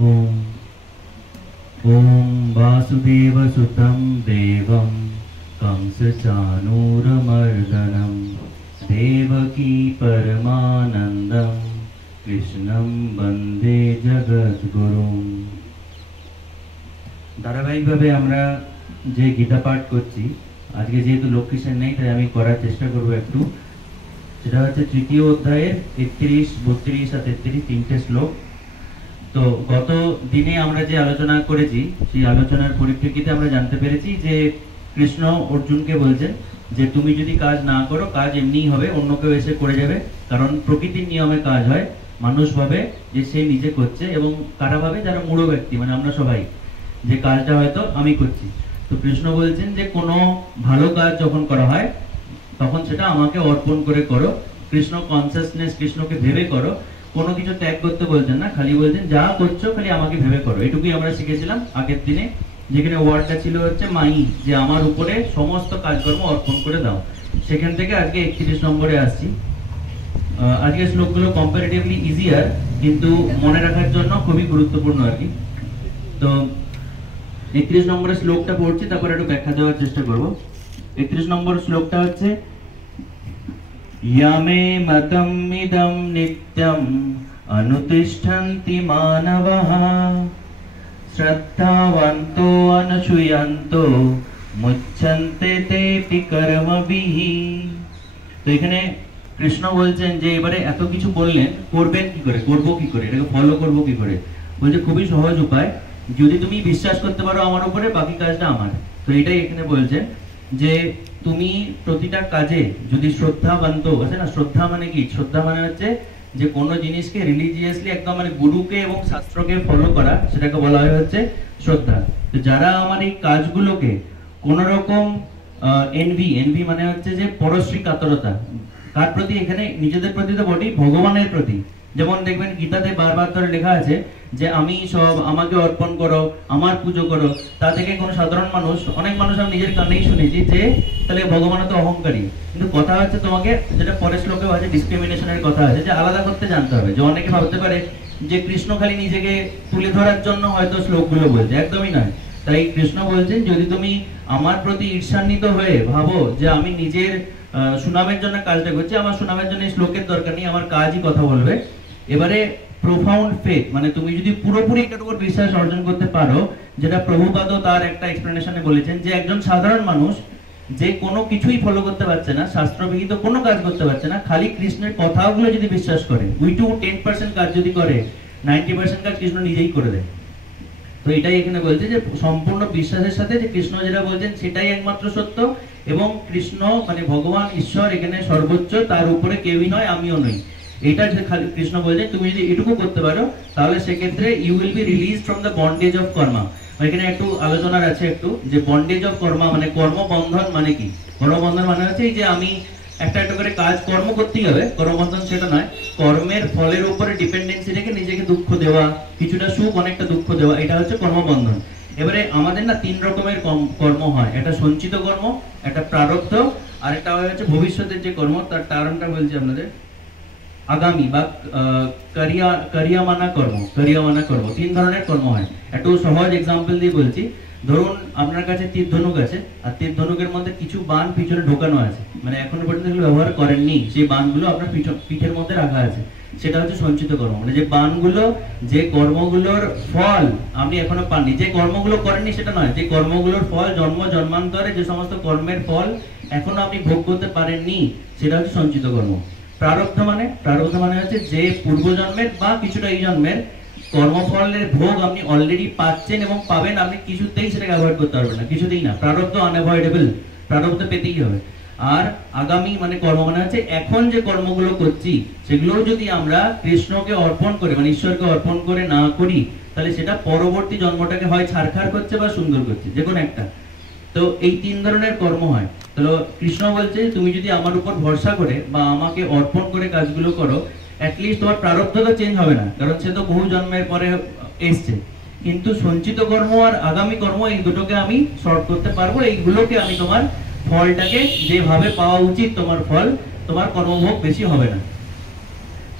ओम ओम वासुदेवसुतं देवं कंसचाणूरमर्दनं देवकी परमानन्दं कृष्णं वन्दे जगद्गुरुं। ধারাবাহিকভাবে আমরা যে গীতা পাঠ করছি, আজকে যেহেতু লক্ষ্মীশের নেই তাই আমি করার চেষ্টা করব একটু। সেটা হচ্ছে তৃতীয় অধ্যায়ের 31, 32 আর 33 তিনটে শ্লোক। তো গত দিনে আমরা যে আলোচনা করেছি সেই আলোচনার পরিপ্রেক্ষিতে আমরা জানতে পেরেছি যে কৃষ্ণ অর্জুনকে বলছেন যে তুমি যদি কাজ না করো কাজ এমনিই হবে, অন্য কেউ এসে করে যাবে। কারণ প্রকৃতির নিয়মে কাজ হয়, মানুষ ভাবে যে সে নিজে করছে এবং কারা ভাবে যারা মূঢ় ব্যক্তি, মানে আমরা সবাই, যে কাজটা হয়তো আমি করছি। তো কৃষ্ণ বলছেন যে কোনো ভালো কাজ যখন করা হয় তখন সেটা আমাকে অর্পণ করে করো, কৃষ্ণ কনসিয়াসনেস, কৃষ্ণকে ভেবে করো, কোনো কিছু ত্যাগ করতে বলছেন না, খালি বলছেন যা করছো খালি আমাকে ভেবে করো। এটুকুই আমরা শিখেছিলাম আগের দিনে, যেখানে ওয়ার্ডটা ছিল হচ্ছে মাই, যে আমার উপরে সমস্ত কাজকর্ম অর্পণ করে দাও। সেখান থেকে আজকে 31 নম্বরে আসছি। আজকের শ্লোকগুলো কম্পারেটিভলি ইজিয়ার, কিন্তু মনে রাখার জন্য খুবই গুরুত্বপূর্ণ আর কি। তো 31 নম্বরের শ্লোকটা পড়ছি, তারপর একটু ব্যাখ্যা দেওয়ার চেষ্টা করব। 31 নম্বর শ্লোকটা হচ্ছে ইয়ামে মতম ইদম নিত্যম অনুতিষ্ঠন্তি মানবঃ শ্রদ্ধাবন্তো অনুসূয়ন্তো মুচ্ছন্তে তেপি কর্মবিঃ। তো এখানে কৃষ্ণ বলছেন যে এবারে এত কিছু বললেন, করবেন কি করে, করবো কি করে, এটাকে ফলো করবো কি করে। বলছে খুবই সহজ উপায়, যদি তুমি বিশ্বাস করতে পারো আমার উপরে, বাকি কাজটা আমার। তো এটাই এখানে বলছেন যে তুমি প্রতিটা কাজে যদি শ্রদ্ধাবন্ত আছে না, শ্রদ্ধা মানে কি, শ্রদ্ধা মানে হচ্ছে যে কোনো জিনিসকে রিলিজিয়াসলি একদম মানে গুরুকে এবং শাস্ত্রকে ফলো করা, সেটাকে বলা হয় হচ্ছে শ্রদ্ধা। তো যারা আমার এই কাজগুলোকে কোন রকম এনভি মানে হচ্ছে যে পরশ্রী কাতরতা, কার প্রতি, এখানে নিজেদের প্রতি তো বটেই, ভগবানের প্রতি। যেমন দেখবেন গীতাতে বারবার ধরে লেখা আছে যে আমি সব, আমাকে অর্পণ করো, আমার পুজো করো। তা থেকে কোনো সাধারণ মানুষ, অনেক মানুষ আমি নিজের কানেই শুনেছি যে তাহলে ভগবান তো অহংকারী। কিন্তু কথা হচ্ছে তোমাকে, যেটা পরের শ্লোকে আছে ডিসক্রিমিনেশনের কথা আছে, যে আলাদা করতে জানতে হবে। যে অনেকে ভাবতে পারে যে কৃষ্ণ খালি নিজেকে তুলে ধরার জন্য হয়তো শ্লোকগুলো বলছে, একদমই নয়। তাই কৃষ্ণ বলছেন যদি তুমি আমার প্রতি ঈর্ষান্বিত হয়ে ভাবো যে আমি নিজের সুনামের জন্য কাজটা করছি, আমার সুনামের জন্য এই শ্লোকের দরকার নেই, আমার কাজই কথা বলবে। এবারে প্রোফাউন্ড ফেথ, মানে তুমি যদি পুরোপুরি এটার উপর বিশ্বাস অর্জন করতে পারো, যেটা প্রভুপাদও তার একটা এক্সপ্লেনেশনে বলেছেন যে একজন সাধারণ মানুষ যে কোনো কিছুই ফলো করতে পারছে না, শাস্ত্রবিহিত কোনো কাজ করতে পারছে না, খালি কৃষ্ণের কথাগুলো যদি বিশ্বাস করে, উই টু 10% কাজ যদি করে, 90% কাজ কৃষ্ণ নিজেই করে দেয়। তো এটাই এখানে বলছে যে সম্পূর্ণ বিশ্বাসের সাথে যে কৃষ্ণ যেটা বলছেন সেটাই একমাত্র সত্য, এবং কৃষ্ণ মানে ভগবান ঈশ্বর এখানে সর্বোচ্চ, তার উপরে কেউই নয়, আমিও নই। এটা যে খালি কৃষ্ণ বলছেন তুমি যদি এটুকু করতে পারো তাহলে সেক্ষেত্রে you will be release from the bondage of karma. এখানে একটু আলোচনার আছে একটু, যে বন্ডেজ অফ কর্মা মানে কর্মবন্ধন মানে কি। কর্মবন্ধন মানে হচ্ছে যে আমি একটা একটা করে কাজ কর্ম করতেই হবে, কর্মবন্ধন সেটা নয়, কর্মের ফলের উপরে ডিপেন্ডেন্সি রেখে নিজেকে দুঃখ দেওয়া, কিছুটা সুখ অনেকটা দুঃখ দেওয়া, এটা হচ্ছে কর্মবন্ধন। এবারে আমাদের না 3 রকমের কর্ম হয়, একটা সঞ্চিত কর্ম, একটা প্রারব্ধ, আর একটা হচ্ছে ভবিষ্যতের যে কর্ম, তার কারণটা বলছি আপনাদের, আগামী বা কারিয়ামানা কর্ম। 3 ধরনের কর্ম হয়। একটু সহজ এক্সাম্পল দিয়ে বলছি। ধরুন আপনার কাছে তীর ধনুক আছে, আর তীর ধনুকের মধ্যে কিছু বাণ পিছনে ঢোকানো আছে, মানে এখনো পর্যন্ত এগুলো ব্যবহার করেননি, সেই বাণগুলো আপনার পিঠের মধ্যে রাখা আছে, সেটা হচ্ছে সঞ্চিত কর্ম। মানে যে বাণগুলো, যে কর্মগুলোর ফল আপনি এখনো পাননি, যে কর্মগুলো করেননি সেটা নয়, যে কর্মগুলোর ফল জন্ম জন্মান্তরে যে সমস্ত কর্মের ফল এখনো আপনি ভোগ করতে পারেননি, সেটা হচ্ছে সঞ্চিত কর্ম। প্রারব্ধ মানে হচ্ছে যে পূর্বজন্মের বা কিছুটা এই জন্মের কর্মফলের ভোগ আপনি অলরেডি পাচ্ছেন এবং পাবেন, আপনি কিছুতেই সেটাকে অ্যাভয়েড করতে পারবেন না, কিছুতেই না। প্রারব্ধ আনঅ্যাভয়েডেবল, প্রারব্ধ পেতেই হবে। আর আগামী মানে কর্ম মানে হচ্ছে এখন যে কর্মগুলো করছি সেগুলো যদি আমরা কৃষ্ণকে অর্পণ করে, মানে ঈশ্বরকে অর্পণ করে না করি, তাহলে সেটা পরবর্তী জন্মটাকে হয় ছাড়খাড় করছে বা সুন্দর করছে, যে কোনো একটা। তো এই 3 ধরনের কর্ম হয়। তো কৃষ্ণ বলছে তুমি যদি আমার উপর ভরসা করে বা আমাকে অর্পণ করে কাজগুলো করো, অ্যাটলিস্ট তোমার প্রারব্ধটা চেঞ্জ হবে না, কারণ সে তো বহু জন্মের পরে এসছে। কিন্তু সঞ্চিত কর্ম আর আগামী কর্ম, এই দুটোকে আমি শর্ট করতে পারবো, এইগুলোকে আমি তোমার ফলটাকে যেভাবে পাওয়া উচিত তোমার ফল, তোমার কর্মভোগ বেশি হবে না।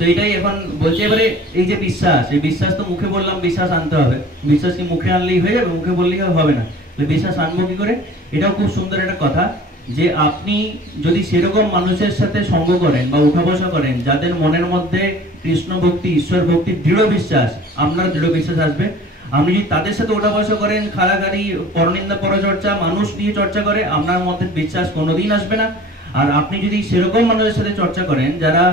তো এটাই এখন বলছে। এবারে এই যে বিশ্বাস, এই বিশ্বাস তো মুখে বললাম বিশ্বাস আনতে হবে, বিশ্বাস কি মুখে আনলেই হয়ে যাবে? মুখে বললেই হবে না। তো বিশ্বাস আনবো কি করে? এটাও খুব সুন্দর একটা কথা, যে আপনি যদি সেরকম মানুষের সাথে সঙ্গ করেন বা উঠা বসা করেন যাদের মনের মধ্যে কৃষ্ণ ভক্তি, ঈশ্বর ভক্তি, দৃঢ় বিশ্বাস, আপনার দৃঢ় বিশ্বাস আসবে। আপনি যদি তাদের সাথে ওঠা বসা করেন, খাড়াখাড়ি পরনিন্দা পরচর্চা মানুষ নিয়ে চর্চা করে, আপনার মধ্যে বিশ্বাস কোনোদিন আসবে না। আর আপনি যদি সেরকম মানুষের সাথে চর্চা করেন যারা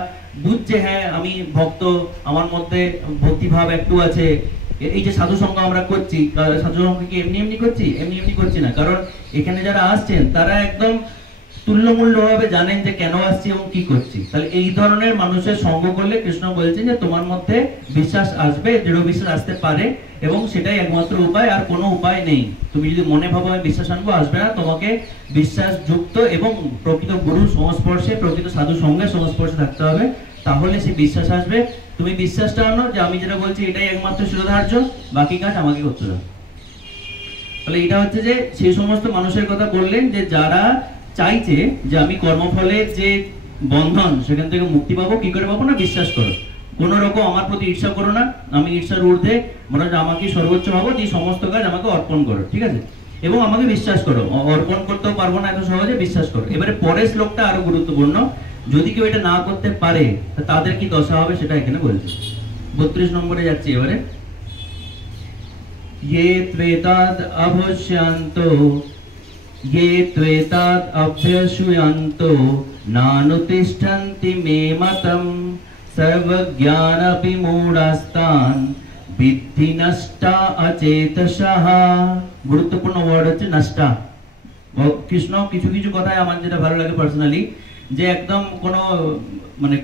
বুঝছে হ্যাঁ আমি ভক্ত, আমার মধ্যে ভক্তিভাব একটু আছে, এই যে সাধু সঙ্গ আমরা করছি, সাধু সঙ্গ কি এমনি এমনি করছি? এমনি এমনি করছি না, কারণ এখানে যারা আসছেন তারা একদম তুল্যমূল্যভাবে জানেন যে কেন আসছি এবং কি করছি। তাহলে এই ধরনের মানুষের সঙ্গ করলে কৃষ্ণ বলছেন যে তোমার মধ্যে বিশ্বাস আসবে, দৃঢ় বিশ্বাস আসতে পারে, এবং সেটাই একমাত্র উপায়, আর কোনো উপায় নেই। তুমি যদি মনে ভাবো আমি বিশ্বাস আনবো, আসবে না। তোমাকে বিশ্বাসযুক্ত এবং প্রকৃত গুরুর সংস্পর্শে, প্রকৃত সাধু সঙ্গের সংস্পর্শে থাকতে হবে, তাহলে সে বিশ্বাস আসবে। তুমি বিশ্বাসটা আনো যে আমি যেটা বলছি এটাই একমাত্র শিরোধার্য, বাকি কাজ আমাকে করতে দাও। তাহলে এটা হচ্ছে যে সেই সমস্ত মানুষের কথা বললেন যে যারা চাইছে যে আমি কর্মফলের যে বন্ধন সেখান থেকে মুক্তি পাবো। কি করে পাবো? না, বিশ্বাস করো। কোন রকম আমার প্রতি ঈর্ষা করো না, আমি ঈর্ষার ঊর্ধ্বে, মনে হয় আমাকে সর্বোচ্চ ভাবো, যে সমস্ত কাজ আমাকে অর্পণ করো, ঠিক আছে? এবং আমাকে বিশ্বাস করো। অর্পণ করতেও পারবো না এত সহজে, বিশ্বাস করো। এবারে পরের শ্লোকটা আরো গুরুত্বপূর্ণ, যদি কেউ এটা না করতে পারে তাদের কি দশা হবে সেটা এখানে বলছে। 32 নম্বরে যাচ্ছি এবারে। ये त्वेताद अभुष्यन्तो ये त्वेताद अभ्यसूयन्तो नानुतिष्ठन्ति मे मतम् सर्वज्ञानपि मूढास्तान् विद्धि नष्टा अचेतसः। গুরুত্বপূর্ণ ওয়ার্ড হচ্ছে নষ্টা। কৃষ্ণ কিছু কিছু কথায় আমার যেটা ভালো লাগে পার্সোনালি, যে একদম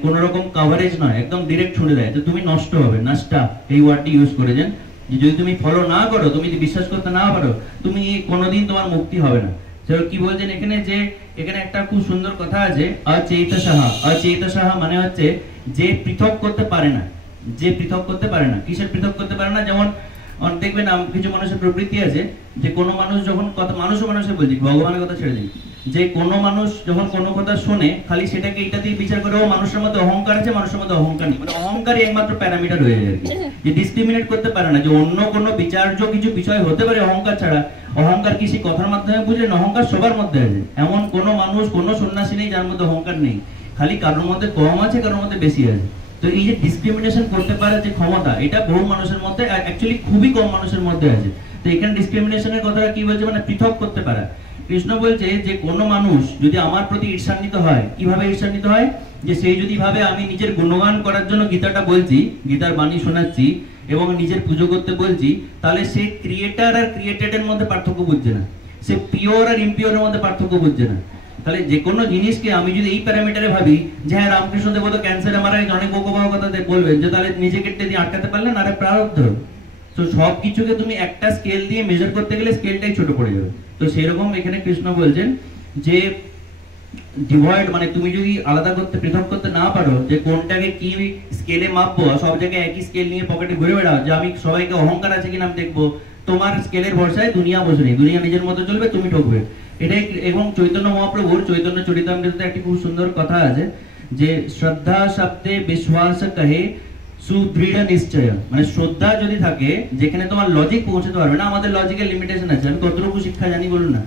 কোনো রকম কভারেজ নয়, একদম ডিরেক্ট ছুড়ে দেয় যে তুমি নষ্ট হবে। নষ্টা এই ওয়ার্ডটি ইউজ করেছেন, যদি তুমি ফলো না করো, তুমি যদি বিশ্বাস করতে না পারো, তুমি কোনোদিন তোমার মুক্তি হবে না। সেটা কি বলছেন এখানে? যে এখানে একটা খুব সুন্দর কথা আছে, অচেতসঃ। অচেতসঃ মানে হচ্ছে যে পৃথক করতে পারে না, যে পৃথক করতে পারে না। কিসের পৃথক করতে পারে না? যেমন দেখবেন কিছু মানুষের প্রবৃত্তি আছে যে কোনো মানুষ যখন কথা, মানুষের বলছি, ভগবানের কথা ছেড়ে দিন, যে কোনো মানুষ যখন কোনো কথা শোনে খালি সেটাকে এটা দিয়ে বিচার করে ও মানুষের মধ্যে অহংকার আছে, মানুষের মধ্যে অহংকার নেই, মানে অহংকারই একমাত্র প্যারামিটার হয়ে যায় আর কি, যে ডিসক্রিমিনেট করতে পারে না যে অন্য কোনো বিচার্য কিছু বিষয় হতে পারে অহংকার ছাড়া। অহংকার কি সেই কথার মাধ্যমে বুঝলেন? অহংকার সবার মধ্যে আছে, এমন কোনো মানুষ, কোনো সন্ন্যাসী নেই যার মধ্যে অহংকার নেই। খালি কারোর মধ্যে কম আছে, কারোর মধ্যে বেশি আছে। তো এই যে ডিসক্রিমিনেশন করতে পারে যে ক্ষমতা, এটা বহু মানুষের মধ্যে, অ্যাকচুয়ালি খুবই কম মানুষের মধ্যে আছে। তো এখানে ডিসক্রিমিনেশনের কথাটা কি বলছে? মানে পৃথক করতে পারা। কৃষ্ণ বলছে যে কোনো মানুষ যদি আমার প্রতি ঈর্ষান্বিত হয়, কিভাবে ঈর্ষান্বিত হয়? যে সেই যদি ভাবে আমি নিজের গুণগান করার জন্য গীতাটা বলছি, গীতার বাণী শোনাচ্ছি এবং নিজের পুজো করতে বলছি, তাহলে সে ক্রিয়েটার আর ক্রিয়েটেডের মধ্যে পার্থক্য বুঝছে না, সে পিওর আর ইমপিওরের মধ্যে পার্থক্য বুঝছে না। তাহলে যে কোনো জিনিসকে আমি যদি এই প্যারামিটারে ভাবি যে হ্যাঁ রামকৃষ্ণ দেব তো ক্যান্সারে মারা গেছে, অনেক বকবাহ কথা বলবেন, যে তাহলে নিজেকে দিয়ে আটকাতে পারলেন, আরে প্রারব্ধ। তো সব কিছুকে তুমি একটা স্কেল দিয়ে মেজার করতে গেলে স্কেলটাই ছোট পড়ে যাবে। তো সেরকম এখানে কৃষ্ণ বলছেন যে ডিভয়েড, মানে তুমি যদি আলাদা করতে, পৃথক করতে না পারো যে কোনটাকে কি স্কেলে মাপবো, সব জায়গায় একই স্কেল নিয়ে পকেটে ঘুরে বেড়াও যে আমি সবাইকে অহংকার আছে কিনা আমি দেখবো, তোমার স্কেলের ভরসায় দুনিয়া বসে নেই, দুনিয়া নিজের মতো চলবে, তুমি ঠকবে, এটাই। এবং চৈতন্য মহাপ্রভুর চৈতন্য চরিতামৃতে একটি খুব সুন্দর কথা আছে যে শ্রদ্ধা শব্দে বিশ্বাস কহে সুদৃঢ় নিশ্চয়। মানে শ্রদ্ধা যদি থাকে, যেখানে তোমার লজিক পৌঁছতে পারবে না, আমাদের লজিকের লিমিটেশন আছে, আমি কতটুকু শিক্ষা জানি বলুন না,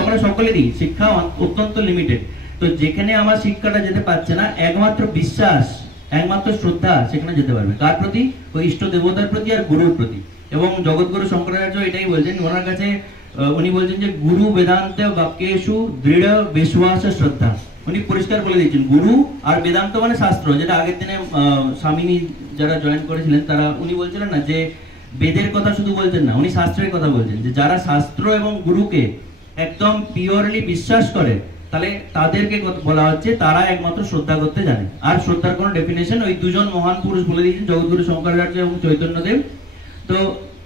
আমরা সকলেরই শিক্ষা অত্যন্ত লিমিটেড। তো যেখানে আমার শিক্ষাটা যেতে পারছে না, একমাত্র বিশ্বাস, একমাত্র শ্রদ্ধা সেখানে যেতে পারবে। কার প্রতি? ওই ইষ্ট দেবতার প্রতি আর গুরুর প্রতি। এবং জগৎগুরু শঙ্করাচার্য এটাই বলছেন, ওনার কাছে উনি বলছেন যে গুরু বেদান্ত বাক্যেষু দৃঢ় বিশ্বাস শ্রদ্ধা। উনি পরিষ্কার বলে দিচ্ছেন গুরু আর বেদান্ত মানে শাস্ত্র, যেটা আগের দিনে স্বামীনি যারা জয়েন করেছিলেন তারা উনি বলছিলেন না যে বেদের কথা শুধু বলছেন না, উনি শাস্ত্রের কথা বলছেন, যে যারা শাস্ত্র এবং গুরুকে একদম পিওরলি বিশ্বাস করে তাহলে তাদেরকে বলা হচ্ছে তারা একমাত্র শ্রদ্ধা করতে জানে। আর শ্রদ্ধার কোনো ডেফিনেশন ওই দুজন মহান পুরুষ বলে দিয়েছেন, জগৎগুরু শঙ্করাচার্য এবং চৈতন্যদেব। তো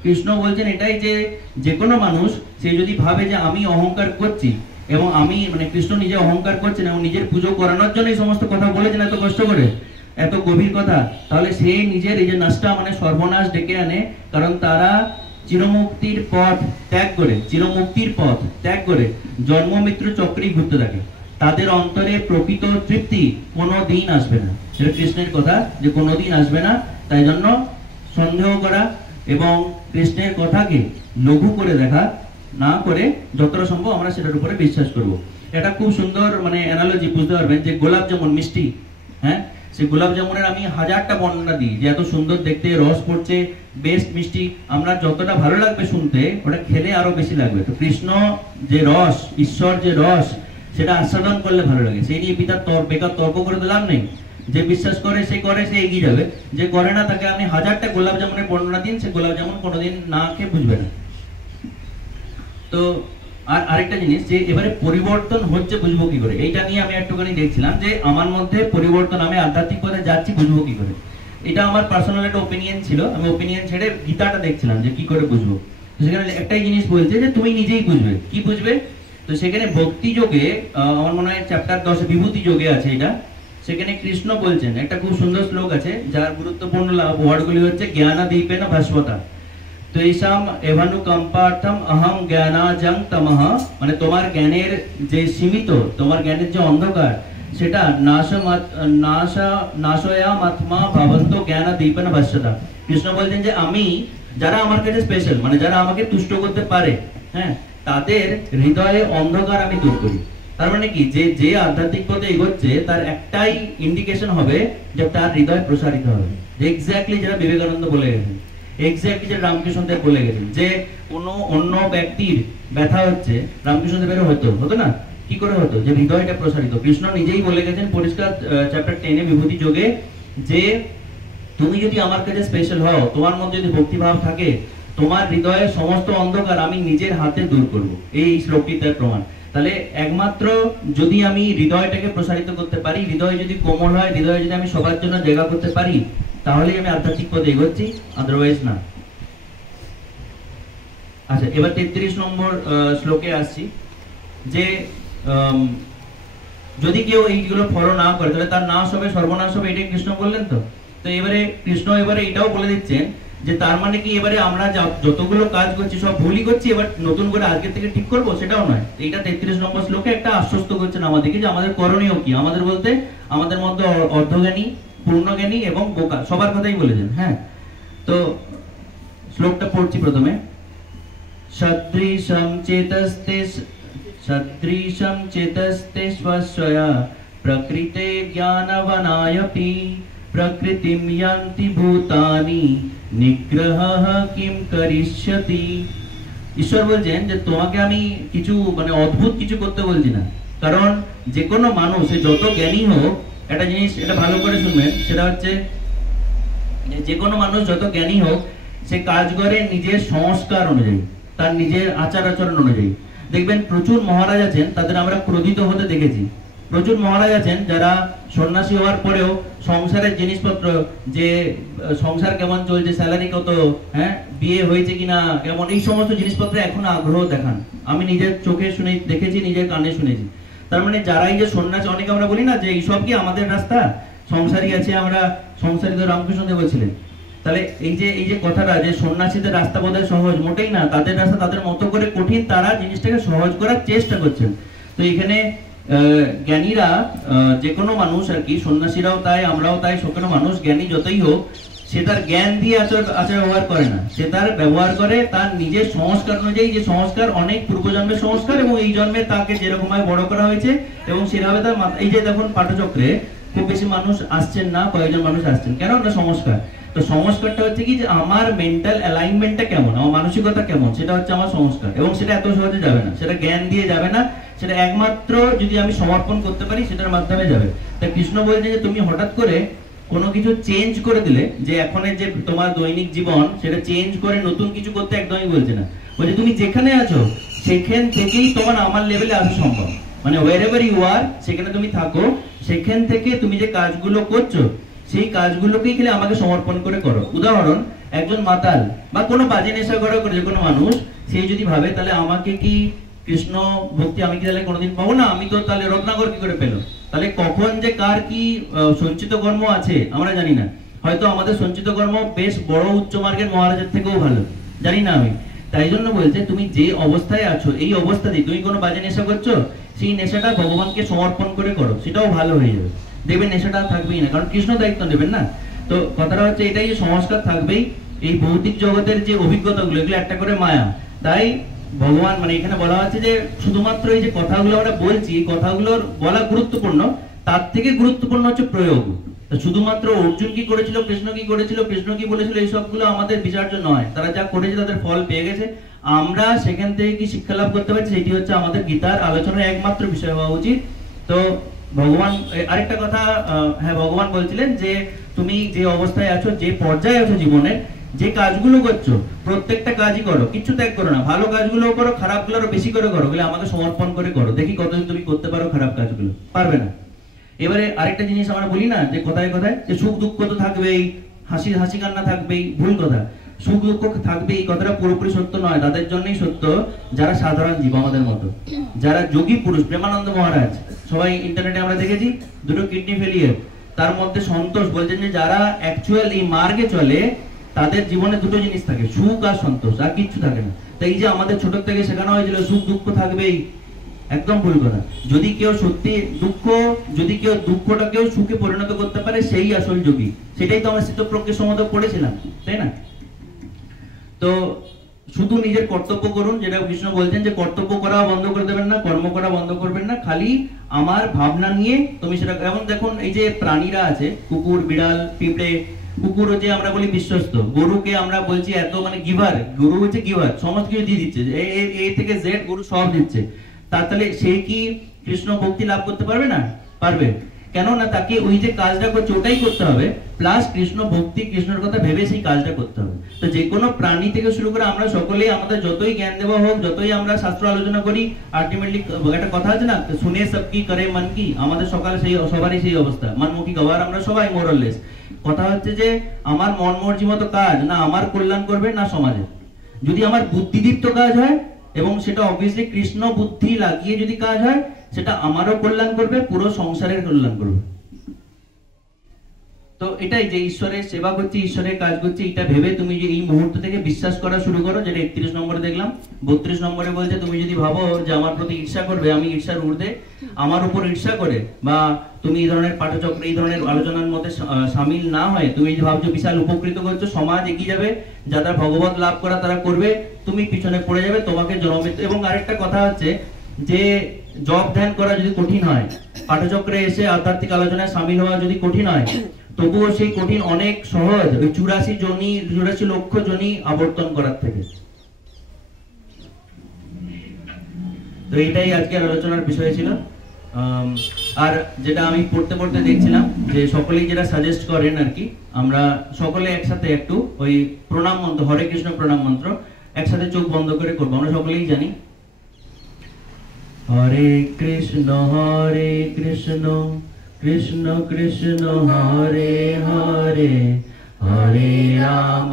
কৃষ্ণ বলছেন এটাই যে যে কোনো মানুষ সে যদি ভাবে যে আমি অহংকার করছি, এবং আমি মানে কৃষ্ণ নিজে অহংকার করছেন এবং নিজের পুজো করানোর জন্য এই সমস্ত কথা বলেছেন এত কষ্ট করে, এত গভীর কথা, তাহলে সে নিজের এই যে নষ্টা মানে সর্বনাশ ডেকে আনে। কারণ তারা চিরমুক্তির পথ ত্যাগ করে, চিরমুক্তির পথ ত্যাগ করে জন্ম মৃত্যু চক্রেই ঘুরতে থাকে। তাদের অন্তরে প্রকৃত তৃপ্তি কোনোদিন আসবে না। এটা কৃষ্ণের কথা যে কোনোদিন আসবে না। তাই জন্য সন্দেহ করা এবং কৃষ্ণের কথাকে লঘু করে দেখা না করে যতটা সম্ভব আমরা সেটার উপরে বিশ্বাস করব। এটা খুব সুন্দর মানে অ্যানালজি, বুঝতে পারবেন যে গোলাপ জামুন মিষ্টি, হ্যাঁ, সেই গোলাপ জামুনের আমি হাজারটা বর্ণনা দিই যে এত সুন্দর দেখতে, রস পড়ছে, বেস্ট মিষ্টি, আমরা যতটা ভালো লাগবে শুনতে, ওটা খেলে আরো বেশি লাগবে। তো কৃষ্ণ যে রস, ঈশ্বর যে রস, সেটা আস্বাদন করলে ভালো লাগে। সেই নিয়ে বেকার তর্ক করে দিলাম নেই। যে বিশ্বাস করে সে করে, সে এগিয়ে যাবে। যে করে না তাকে আপনি হাজারটা গোলাপ জামুনের বর্ণনা দিন, সে গোলাপ জামুন কোনোদিন না খেয়ে বুঝবে না। তো আর আরেকটা জিনিস যে এবারে পরিবর্তন হচ্ছে বুঝবো কি করে, এইটা নিয়ে আমি একটুখানি দেখছিলাম যে আমার মধ্যে পরিবর্তন, আমি আধ্যাত্মিক পথে যাচ্ছি বুঝবো কি করে। এটা আমার পার্সোনাল একটা ওপিনিয়ন ছিল, আমি ওপিনিয়ন ছেড়ে গীতাটা দেখছিলাম যে কি করে বুঝবো। তো সেখানে একটাই জিনিস বলছে যে তুমি নিজেই বুঝবে। কি বুঝবে? তো সেখানে ভক্তি যোগে, আমার মনে হয় চ্যাপ্টার 10 বিভূতি যোগে আছে এটা, সেখানে কৃষ্ণ বলছেন একটা খুব সুন্দর শ্লোক আছে যার গুরুত্বপূর্ণ ওয়ার্ডগুলি হচ্ছে জ্ঞানাদীপেন ভাস্বতা। তো এইসাম এভানুকম্পার্থম অহম জ্ঞানাজং তমঃ, মানে তোমার জ্ঞানের যে সীমিত, তোমার জ্ঞানের যে অন্ধকার, সেটা নাশয়ামাত্মা ভবন্ত জ্ঞানাদীপেন ভাস্বতা। কৃষ্ণ বলছেন যে আমি, যারা আমার কাছে স্পেশাল, মানে যারা আমাকে তুষ্ট করতে পারে, হ্যাঁ, তাদের হৃদয়ে অন্ধকার আমি দূর করি। তার মানে কি, যে যে আধ্যাত্মিক পথে এগোচ্ছে তার একটাই ইন্ডিকেশন হবে যে তার হৃদয় প্রসারিত হবে। এক্স্যাক্টলি যেটা বিবেকানন্দ বলে গেছেন, এক্স্যাক্টলি যেটা রামকৃষ্ণদেব বলে গেছেন, যে কোনো অন্য ব্যক্তির ব্যথা হচ্ছে, রামকৃষ্ণদেবেরও হতো না, কি করে হতো? যে হৃদয়টা প্রসারিত। কৃষ্ণ নিজেই বলে গেছেন পরিষ্কার চ্যাপ্টার 10 বিভূতি যোগে, যে তুমি যদি আমার কাছে স্পেশাল হও, তোমার মধ্যে যদি ভক্তিভাব থাকে, তোমার হৃদয়ের সমস্ত অন্ধকার আমি নিজের হাতে দূর করব। এই শ্লোকটি তার প্রমাণ। তাহলে একমাত্র যদি আমি হৃদয়টাকে প্রসারিত করতে পারি, হৃদয় যদি কোমল হয়, হৃদয়ে যদি আমি সবার জন্য জায়গা করতে পারি, তাহলেই আমি আধ্যাত্মিক পথে এগোচ্ছি, আদারওয়াইজ না। আচ্ছা, এবার 33 নম্বর শ্লোকে আসছি, যে যদি কেউ এইগুলো ফলো না করে তাহলে তার নাশ হবে, সর্বনাশ হবে, এটাই কৃষ্ণ বললেন। তো এবারে কৃষ্ণ এবারে এটাও বলে দিচ্ছেন যে তার মানে কি এবারে আমরা যতগুলো কাজ করছি সব ভুলই করছি, এবার নতুন করে আজকে থেকে ঠিক করবো, সেটাও নয়। এইটা 33 নম্বর শ্লোকে একটা আশ্বস্ত করছেন আমাদেরকে যে আমাদের করণীয় কি। আমাদের বলতে আমাদের মধ্যে অর্ধজ্ঞানী, পূর্ণজ্ঞানী এবং বোকা সবার কথাই বলেছেন। হ্যাঁ, তো শ্লোকটা পড়ছি প্রথমে। সদৃশম চেতস্তে স্বস্বয়া প্রকৃতে জ্ঞানবনায়পি প্রকৃতিম ইয়ান্তি ভূতানি নিগ্রহঃ কিম করিষ্যতি। ঈশ্বর বলছেন যে তোমাকে আমি কিছু মানে অদ্ভুত কিছু করতে বলছি না, কারণ যে কোনো মানুষ যত জ্ঞানী হোক, একটা জিনিস এটা ভালো করে শুনবেন, সেটা হচ্ছে যে কোনো মানুষ যত জ্ঞানী হোক, সে কাজ করে নিজের সংস্কার অনুযায়ী, তার নিজের আচার আচরণ অনুযায়ী। দেখবেন প্রচুর মহারাজ আছেন, তাদের আমরা ক্রোধিত হতে দেখেছি। প্রচুর মহারাজ আছেন যারা সন্ন্যাসী হওয়ার পরেও সংসারের জিনিসপত্র, যে সংসার কেমন চলছে, স্যালারি কত, হ্যাঁ, বিয়ে হয়েছে কিনা কেমন, এই সমস্ত জিনিসপত্রে এখনো আগ্রহ দেখান। আমি নিজের চোখে শুনে দেখেছি, নিজের কানে শুনেছি। তার মানে যারা এই যে সন্ন্যাসী, অনেকে আমরা বলি না যে এইসব কি আমাদের রাস্তা, সংসারী আছে, আমরা সংসারী, তো রামকৃষ্ণদেব বলছিলেন। তাহলে এই যে কথাটা যে সন্ন্যাসীদের রাস্তা বোধহয় সহজ, মোটেই না। তাদের রাস্তা তাদের মতো করে কঠিন, তারা জিনিসটাকে সহজ করার চেষ্টা করছেন। তো এখানে জ্ঞানীরা, যে কোনো মানুষ আর কি, সন্ন্যাসীরাও তাই, আমরাও তাই, কোনো মানুষ জ্ঞানী যতই হোক, সে তার জ্ঞান দিয়ে আচার ব্যবহার করে না, সে তার ব্যবহার করে তার নিজের সংস্কার অনুযায়ী, যে সংস্কার অনেক পূর্বজন্মের সংস্কার, এবং এই জন্মে তাকে যেরকম ভাবে বড় করা হয়েছে, এবং সেভাবে তার এই যে দেখুন পাঠচক্রে খুব বেশি মানুষ আসছেন না, কয়েকজন মানুষ আসছেন, কেন? না সংস্কার। তো সংস্কারটা হচ্ছে কি, যে আমার মেন্টাল অ্যালাইনমেন্টটা কেমন, আমার মানসিকতা কেমন, সেটা হচ্ছে আমার সংস্কার। এবং সেটা এত সহজে যাবে না, সেটা জ্ঞান দিয়ে যাবে না, সেটা একমাত্র যদি আমি সমর্পণ করতে পারি সেটার মাধ্যমে যাবে। তাই কৃষ্ণ বলছে যে তুমি হঠাৎ করে কোনো কিছু চেঞ্জ করে দিলে, যে এখনের যে তোমার দৈনিক জীবন, সেটা চেঞ্জ করে নতুন কিছু করতে একদমই বলছে না। বলছে তুমি যেখানে আছো সেখান থেকেই তোমার আমার লেভেলে আসা সম্ভব। মানে wherever you are, সেখানে তুমি থাকো, সেখান থেকে তুমি যে কাজগুলো করছো সেই কাজগুলোকেই খেলে আমাকে সমর্পণ করে করো। উদাহরণ, একজন মাতাল বা কোনো বাজে নেশা করা করে যে কোনো মানুষ, সে যদি ভাবে তাহলে আমাকে কি কৃষ্ণ ভক্তি আমি কি তাহলে কোনোদিন পাবো না, আমি তো তাহলে রত্নাকর কি করে পেলো? তাহলে কখন যে কার কি সঞ্চিত কর্ম আছে আমরা জানি না। হয়তো আমাদের সঞ্চিত কর্ম বেশ বড় উচ্চ মার্গের মহারাজের থেকেও ভালো, জানি না আমি। তাই জন্য বলছে তুমি যে অবস্থায় আছো, এই অবস্থাতেই তুমি কোনো বাজে নেশা করছো, সেই সেই নেশাটা ভগবানকে সমর্পণ করে করো, সেটাও ভালো হয়ে যাবে, দেখবেন নেশাটা থাকবেই না, কারণ কৃষ্ণ দায়িত্ব নেবেন না। তো কথাটা হচ্ছে এটাই, যে সংস্কার থাকবেই। এই ভৌতিক জগতের যে অভিজ্ঞতাগুলো, এগুলো একটা করে মায়া। তাই ভগবান মানে এখানে বলা হচ্ছে যে শুধুমাত্র এই যে কথাগুলো আমরা বলছি, কথাগুলোর বলা গুরুত্বপূর্ণ, তার থেকে গুরুত্বপূর্ণ হচ্ছে প্রয়োগ। তো শুধুমাত্র অর্জুন কি করেছিল, কৃষ্ণ কি করেছিল, কৃষ্ণ কি বলেছিল, এই সবগুলো আমাদের বিচার্য নয়। তারা যা করেছে তাদের ফল পেয়ে গেছে, আমরা সেখান থেকে কি শিক্ষা লাভ করতে পারছি, সেটি হচ্ছে আমাদের গীতার আলোচনার একমাত্র বিষয় হওয়া উচিত। তো ভগবান আরেকটা কথা, হ্যাঁ ভগবান বলছিলেন যে তুমি যে অবস্থায় আছো, যে পর্যায়ে আছো জীবনে, যে কাজগুলো করছো প্রত্যেকটা কাজই করো, কিচ্ছু ত্যাগ করো না, ভালো কাজগুলো করো, খারাপগুলো আরো বেশি করে করো, বলে আমাকে সমর্পণ করে করো, দেখি কতদিন তুমি করতে পারো খারাপ কাজগুলো, পারবে না। এবারে আরেকটা জিনিস আমরা বলি না যে কথায় কথায় যে সুখ দুঃখ তো থাকবেই, হাসি কান্না থাকবেই, ভুল কথা। সুখ দুঃখ থাকবেই, এই কথাটা পুরোপুরি সত্য নয়। তাদের জন্যই সত্য যারা সাধারণ জীব আমাদের মতো, যারা যোগী পুরুষ। প্রেমানন্দ মহারাজ, সবাই ইন্টারনেটে আমরা দেখেছি, দুটো কিডনি ফেলিয়ার, তার মধ্যে সন্তোষ বলছেন যে যারা অ্যাকচুয়াল এই মার্গে চলে তাদের জীবনে দুটো জিনিস থাকে, সুখ আর সন্তোষ, আর কিচ্ছু থাকে না। তাই যে আমাদের ছোট থেকে শেখানো হয়েছিল সুখ দুঃখ থাকবেই, একদম ভুল কথা। যদি কেউ সত্যি যদি কেউ দুঃখটাকেও সুখে পরিণত করতে পারে, সেই আসল যোগী। সেটাই তো আমরা স্থিতপ্রজ্ঞের সম্বন্ধে পড়েছিলাম, তাই না? তো শুধু নিজের কর্তব্য করুন, যেটা কৃষ্ণ বলছেন যে কর্তব্য করা বন্ধ করে দেবেন না, কর্ম করা বন্ধ করবেন না, খালি আমার ভাবনা নিয়ে তুমি সেটা। এমন দেখুন, এই যে প্রাণীরা আছে, কুকুর, বিড়াল, পিঁপড়ে, কুকুর যে আমরা বলি বিশ্বস্ত, গরুকে আমরা বলছি এত মানে গিভার, গরু হচ্ছে গিভার, সমস্ত কিছু দিয়ে দিচ্ছে, এ থেকে জেড গরু সব দিচ্ছে। তাহলে সে কি কৃষ্ণ ভক্তি লাভ করতে পারবে না? পারবে। কেন না, তাকে ওই যে কাজটা করছে ওটাই করতে হবে, প্লাস কৃষ্ণ ভক্তি, কৃষ্ণের কথা ভেবে সেই কাজটা করতে হবে। তো যে কোনো প্রাণী থেকে শুরু করে আমরা সকলেই, আমাদের যতই জ্ঞান দেওয়া হোক, যতই আমরা শাস্ত্র আলোচনা করি, আলটিমেটলি একটা কথা আছে না, শুনে সব কি করে মন কি, আমাদের সবারই সেই অবস্থা, মনমুখী গওয়ার আমরা সবাই মোরলেস। কথা হচ্ছে যে আমার মন মর্জি মতো কাজ না আমার কল্যাণ করবে না সমাজে। যদি আমার বুদ্ধিদীপ্ত কাজ হয় এবং সেটা অবভিয়াসলি কৃষ্ণ বুদ্ধি লাগিয়ে যদি কাজ হয়, সেটা আমারও কল্যাণ করবে, পুরো সংসারের কল্যাণ করবে। তো এটাই যে ঈশ্বরের সেবা করছি, ঈশ্বরের কাজ করছি, এটা ভেবে তুমি যে এই মুহূর্ত থেকে বিশ্বাস করা শুরু করো, যেটা 31 নম্বরে দেখলাম। 32 নম্বরে বলছে তুমি যদি ভাবো যে আমার প্রতি ঈর্ষা করবে, আমি ঈর্ষার ঊর্ধ্বে, আমার উপর ঈর্ষা করে, বা তুমি এই ধরনের পাঠচক্র, এই ধরনের আলোচনার মধ্যে সামিল না হয়, তুমি যে ভাবছো বিশাল উপকৃত করছো, সমাজ এগিয়ে যাবে, যারা ভগবত লাভ করা তারা করবে, তুমি পিছনে পড়ে যাবে, তোমাকে জনমিত। এবং আরেকটা কথা হচ্ছে যে জপ ধ্যান করা যদি কঠিন হয়, পাঠচক্রে এসে আধ্যাত্মিক আলোচনায় সামিল হওয়া যদি কঠিন হয়, তবুও সেই কঠিন অনেক সহজ ওই 84 লক্ষ জনি আবর্তন করার থেকে। তো এইটাই আজকের আলোচনার বিষয় ছিল। আর যেটা আমি পড়তে পড়তে দেখছিলাম যে সকলেই যেটা সাজেস্ট করেন আর কি, আমরা সকলে একসাথে একটু ওই প্রণাম মন্ত্র, হরে কৃষ্ণ প্রণাম মন্ত্র একসাথে চোখ বন্ধ করে করবো। আমরা সকলেই জানি, হরে কৃষ্ণ কৃষ্ণ কৃষ্ণ হরে হরে, হরে রাম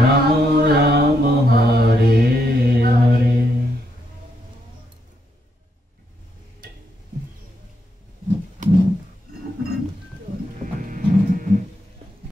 রাম রাম হরে